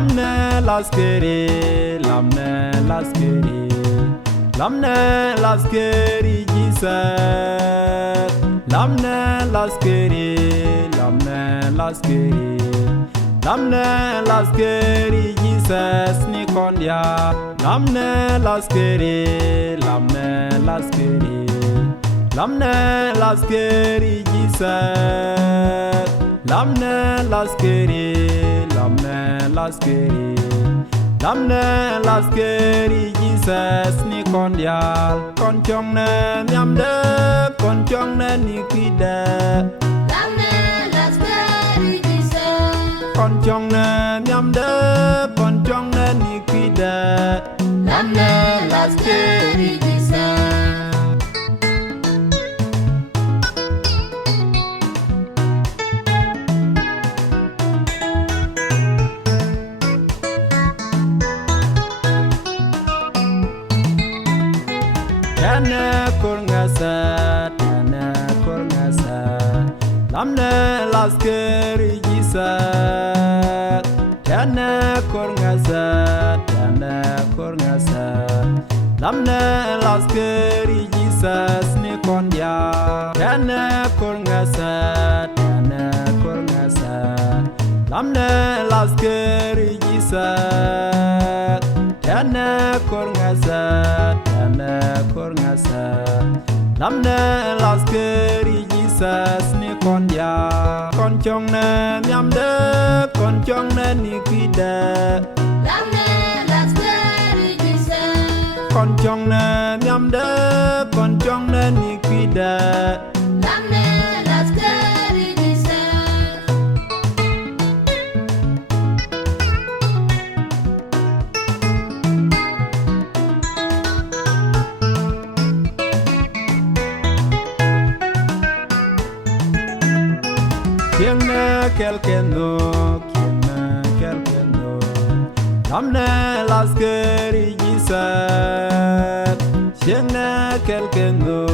lamne laskeri, lamne laskeri, lamne laskeri Jesus, lamne laskeri, lamne laskeri, lamne laskeri Jesus ni kondia, lamne laskeri, lamne laskeri, lamne laskeri Jesus, lamne laskeri, lamne laskeri, lamne laskeri Jesus ni kondial, konchongne nyamde, konchongne ni kide, lamne laskeri Jesus, konchongne nyamde, konchongne ni kide, lamne laskeri Jesus. Tene kurngasa, lamne laskeri Jesus. Tene kurngasa, lamne laskeri Jesus ni kondia. Tene kurngasa, lamne laskeri Jesus. Tene kurngasa, lamne laskeri Jesus ni kondia, konchongne nyamde, konchongne ni kide, Lamne laskeri Jesus, konchongne nyamde, konchongne ni kide, lamne laskeri Jesus. Kienne kelkendo, lamne laskeri Jesus. Kienne kelkendo,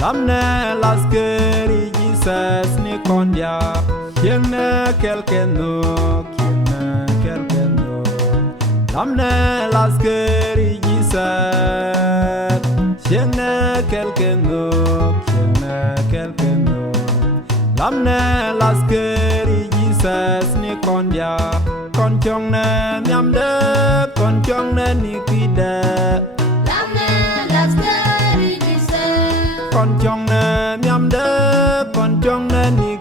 lamne laskeri Jesus ni kondia. Kienne kelkendo, lamne laskeri Jesus. Kienne kelkendo, lamne laskeri Jesus ni kondia, konchongne nyamde, konchongne ni kide, Lamne laskeri Jesus, konchongne nyamde, konchongne ni